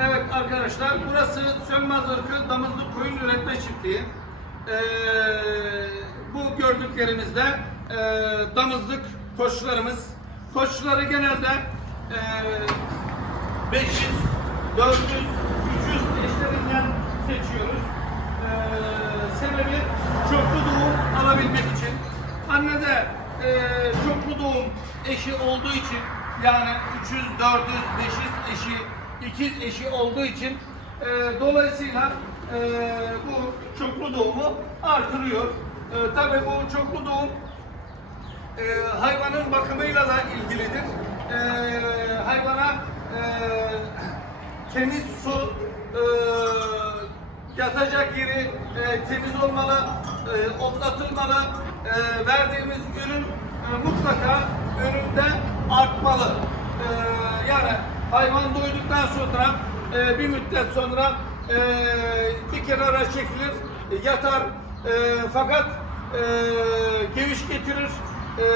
Evet arkadaşlar burası Sönmez Irkı Damızlık Koyun Üretme Çiftliği. Ee, bu gördüklerimizde e, damızlık koçlarımız. Koçları genelde e, 500, 400, 300 eşlerinden seçiyoruz. Ee, sebebi çoklu doğum alabilmek için. Anne de e, çoklu doğum eşi olduğu için yani 300, 400, 500 eşi, ikiz eşi olduğu için e, dolayısıyla e, bu çoklu doğumu artırıyor. E, tabii bu çoklu doğum e, hayvanın bakımıyla da ilgilidir. E, hayvana e, temiz su, e, yatacak yeri e, temiz olmalı, e, otlatılmalı. E, verdiğimiz ürün e, mutlaka önünde artmalı. E, yani hayvan doyduktan sonra e, bir müddet sonra e, bir kenara çekilir, yatar. E, fakat e, geviş getirir. E,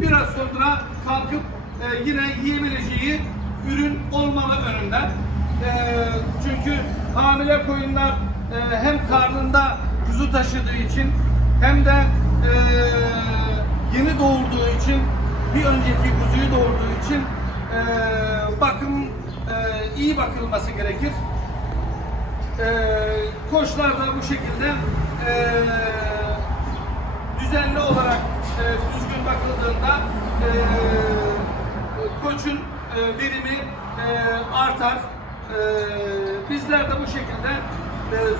biraz sonra kalkıp e, yine yiyebileceği ürün olmalı önünde. E, çünkü hamile koyunlar e, hem karnında kuzu taşıdığı için hem de e, yeni doğurduğu için bir önceki kuzuyu doğurduğu için e, bakım e, iyi bakılması gerekir. E, koçlar da bu şekilde e, düzenli olarak e, düzgün bakıldığında koçun verimi artar. Bizler de bu şekilde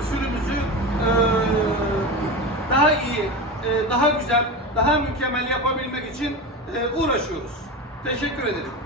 sürümüzü daha iyi, daha güzel, daha mükemmel yapabilmek için uğraşıyoruz. Teşekkür ederim.